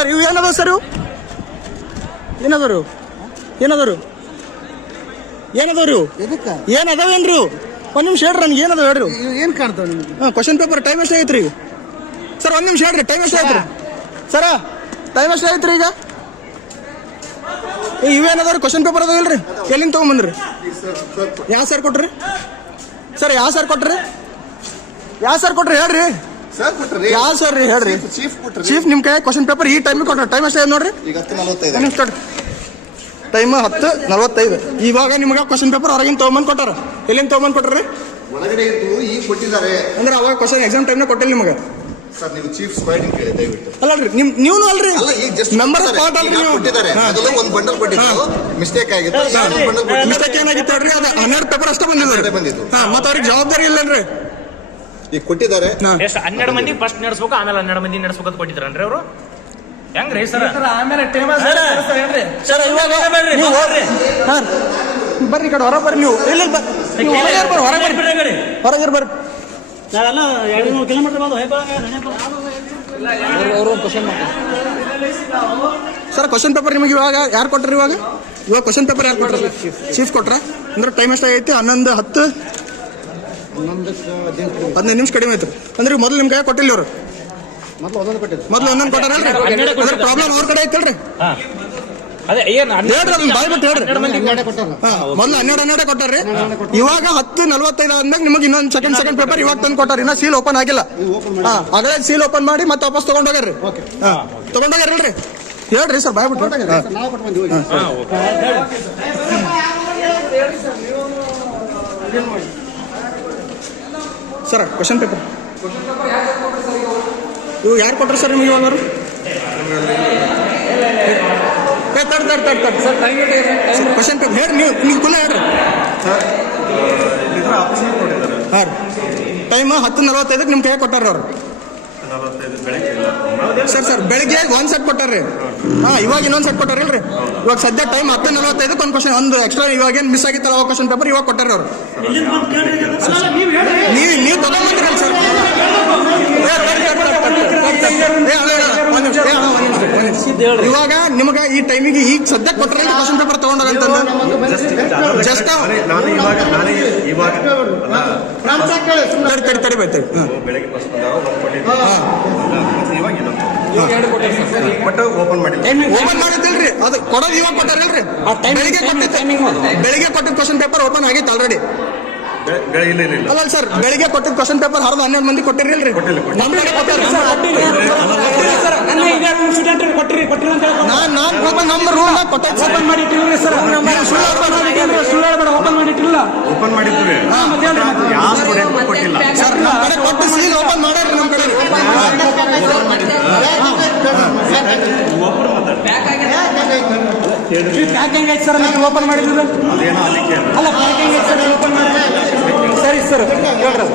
Sir ಇವು ಏನದಾವ sir ಇವು ಏನದವ್ರು ಏನದವ್ರು ಏನದವ್ರು ಏನದಾವೇನ್ರಿ ಒಂದು ನಿಮಿಷ ಹೇಳ್ರಿ ನನ್ಗೆ ಏನದ ಹೇಳ್ರಿ ಏನು ಕಾಣ್ತಾವ ನಿಮ್ಗೆ? ಕ್ವಶನ್ ಪೇಪರ್ ಟೈಮ್ ಎಷ್ಟು ಆಗೈತ್ರಿ ಸರ್ ಒಂದು ನಿಮಿಷ ಹೇಳ್ರಿ ಟೈಮ್ ಎಷ್ಟು ಆಗೈತ್ರಿ ಸರ ಟೈಮ್ ಎಷ್ಟು ಆಗೈತ್ರಿ ಈಗ ಇವೇನದವ್ರಿ ಕ್ವಶನ್ ಪೇಪರ್ ಅದಾವ ಇಲ್ರಿ ಎಲ್ಲಿಂದ ತೊಗೊಂಬಂದ್ರಿ ಯಾವ ಸರ್ ಕೊಟ್ರಿ ಸರ್ ಯಾವ ಸರ್ ಕೊಟ್ರಿ ಯಾವ ಸರ್ ಕೊಟ್ರಿ ಹೇಳ್ರಿ ಯಾವ ಸರ್ ರೀ ಹೇಳ್ರಿ ಚೀಫ್ ನಿಮ್ ಕೈ ಕ್ವಶನ್ ಪೇಪರ್ ಈ ಟೈಮಿಗೆ ಕೊಟ್ರ ಟೈಮ್ ಎಷ್ಟ ನೋಡ್ರಿ ಟೈಮ್ 10:45 ಇವಾಗ ನಿಮ್ಗೆ ಕ್ವಶನ್ ಪೇಪರ್ ಹೊರಗಿನ ತೊಗೊಂಬಂದ್ ಕೊಟ್ಟಾರ ಎಲ್ಲಿಂದ ತೊಗೊಂಬಂದ್ ಕೊಟ್ರಿ ಒಳಗಡೆ ಇದ್ದು ಈಗ ಕೊಟ್ಟಿದ್ದಾರೆ ಅಂದ್ರೆ ಅವಾಗ ಕ್ವಶನ್ ಎಕ್ಸಾಮ್ ಟೈಮ್ನ ಕೊಟ್ಟಿಲ್ಲ ನಿಮಗೆ ಸರ್ ನೀವು ಚೀಫ್ ಸ್ಕ್ವಾಡಿಂಗ್ ಕೇಳಿ ದಯವಿಟ್ಟು ಅಲ್ರಿ ನೀವು ಅಲ್ರಿ ಮೆಂಬರ್ ಸ್ಪಾಟ್ ಅಲ್ರಿ ನೀವು ಕೊಟ್ಟಿದ್ದಾರೆ ಅದೆಲ್ಲ ಒಂದು ಬಂಡಲ್ ಕೊಟ್ಟಿದ್ದು ಮಿಸ್ಟೇಕ್ ಆಗಿತ್ತು ಮಿಸ್ಟೇಕ್ ಏನಾಗಿತ್ತು ಹೇಳ್ರಿ ಅದು 12 ಪೇಪರ್ ಅಷ್ಟೇ ಬಂದಿದ್ದು ಮತ್ತೆ ಅವ್ರಿಗೆ ಜವಾಬ್ದಾರಿ ಇಲ್ಲನ್ರಿ ಈಗ ಕೊಟ್ಟಿದ್ದಾರೆ ಎಷ್ಟು 12 ಮಂದಿ ಫಸ್ಟ್ ನಡೆಸ್ಬೇಕು ಆಮೇಲೆ 12 ಮಂದಿ ನಡೆಸ್ಬೇಕು ಅಂತ ಕೊಟ್ಟಿದ್ರನ್ರಿ ಅವರು ಹೆಂಗ್ರಿ ಸರ್ ಆಮೇಲೆ ಸರ್ ಇವಾಗ ಬರ್ರಿ ಈ ಕಡೆ ಹೊರ ಬರ್ರಿ ನೀವು ಇಲ್ಲ ಹೊರಗೆ ಬರ್ರಿ ನಾವೆಲ್ಲ 200 ಕಿಲೋಮೀಟರ್ ಬಂದು ಸರ್ ಕ್ವಶನ್ ಪೇಪರ್ ನಿಮಗೆ ಇವಾಗ ಯಾರು ಕೊಟ್ರಿ ಇವಾಗ ಕ್ವಶನ್ ಪೇಪರ್ ಯಾರು ಕೊಟ್ರಿ ಚೀಫ್ ಕೊಟ್ರ ಅಂದ್ರೆ ಟೈಮ್ ಎಷ್ಟಾಗೈತಿ 11:10 15 ನಿಮಿಷ ಕಡಿಮೆ ಐತ್ರಿ ಅಂದ್ರೆ ಮೊದಲು ನಿಮ್ ಕೈ ಕೊಟ್ಟಿಲ್ಲ ಇವ್ರು ಮೊದಲು ಒಂದೊಂದು ಕೊಟ್ಟಾರಲ್ರಿ ಪ್ರಾಬ್ಲಮ್ ಅವ್ರ ಕಡೆ ಐತಲ್ರಿ ಅದೇ ಏನು ಹೇಳ್ರಿ ಅದನ್ನ ಬಾಯ್ ಬಿಟ್ಟು ಹೇಳ್ರಿ ಮೊದಲು 12 ಕೊಟ್ಟಾರ್ರಿ ಇವಾಗ 10:45 ಆದ್ಮೇಲೆ ನಿಮಗೆ ಇನ್ನೊಂದು ಸೆಕೆಂಡ್ ಪೇಪರ್ ಇವಾಗ ತಂದು ಕೊಟ್ಟಾರ ಇನ್ನ ಸೀಲ್ ಓಪನ್ ಆಗಿಲ್ಲ ಆಗಲೇ ಸೀಲ್ ಓಪನ್ ಮಾಡಿ ಮತ್ತೆ ವಾಪಸ್ ತಗೊಂಡೋಗ್ರಿ ತಗೊಂಡೋಗ್ಯಾರಲ್ರಿ ಹೇಳ್ರಿ ಸರ್ ಬಾಯ್ ಬಿಟ್ಟು ಸರ್ ಕ್ವಶನ್ ಪೇಪರ್ ಇವು ಯಾರು ಕೊಟ್ರಿ ಸರ್ ನಿಮಗೆ ಇವಾಗ ಕ್ವಶನ್ ಪೇಪರ್ ಹೇಳ್ರಿ ನೀವು ಕುಲ್ಲ ಹೇಳ್ರಿ ಹಾಂ ಟೈಮ್ 10:45 ನಿಮ್ಮ ಕೈ ಕೊಟ್ಟಾರ ಅವ್ರು ಸರ್ ಬೆಳಿಗ್ಗೆ ಒಂದು ಸೆಟ್ ಕೊಟ್ಟಾರ್ರಿ ಇವಾಗ ಇನ್ನೊಂದು ಸೆಟ್ ಕೊಟ್ಟಾರಿಲ್ರಿ ಇವಾಗ ಸದ್ಯ ಟೈಮ್ 10:45 ಒಂದು ಕ್ವಶನ್ ಒಂದು ಎಕ್ಸ್ಟ್ರಾ ಇವಾಗ ಏನು ಮಿಸ್ ಆಗಿತ್ತಲ್ಲ ಅವಾಗ ಕ್ವಶನ್ ಪೇಪರ್ ಇವಾಗ ಕೊಟ್ಟಾರ ಅವ್ರು ನೀವು ತಗೊಂಡ್ಬಂದ್ರಲ್ಲ ಸರ್ ಇವಾಗ ನಿಮಗೆ ಈ ಟೈಮಿಗೆ ಈಗ ಸದ್ಯ ಕೊಟ್ಟರೆ ಕ್ವಶನ್ ಪೇಪರ್ ತಗೊಂಡೋಗಂತಂದು ಜಸ್ಟ್ ತಡಿಬೇಕು ಓಪನ್ ಮಾಡಿದ್ದಿಲ್ರಿ ಅದು ಕೊಡೋದು ಇವಾಗ ಕೊಟ್ಟಾರಲ್ರಿ ಬೆಳಿಗ್ಗೆ ಕೊಟ್ಟಿದ್ದ ಕ್ವಶನ್ ಪೇಪರ್ ಓಪನ್ ಆಗಿತ್ತು ಆಲ್ರೆಡಿ ಅಲ್ಲ ಸರ್ ಬೆಳಿಗ್ಗೆ ಕೊಟ್ಟಿದ್ದ ಕ್ವಶನ್ ಪೇಪರ್ 12 ಮಂದಿ ಕೊಟ್ಟಿರಲ್ರಿ ನಮ್ಮ ಕಡೆ ನಮ್ಮ ರೂಲ್ ಓಪನ್ ಮಾಡಿಟ್ಟಿಲ್ಲ ಸರ್ ಓಪನ್ ಮಾಡಿದ್ವಿ ಯಾವ ಸ್ಟೂಡೆಂಟ್ ಕೊಟ್ಟಿಲ್ಲ ಸರ್ ನಮ್ಮ ಕಡೆ ಕೊಟ್ಟು ಸೀಲ್ ಓಪನ್ ಮಾಡ್ಯಾರ ನಮ್ಮ ಕಡೆ ಪ್ಯಾಕಿಂಗ್ ಐತೆ ಸರ್ ನೀವು ಓಪನ್ ಮಾಡಿದ್ರು ಅಲ್ಲ ಪ್ಯಾಕಿಂಗ್ ಐತೆ ಸರ್ ಓಪನ್ ಮಾಡಿ ಸರಿ ಸರ್ ಹೇಳ್ರಿ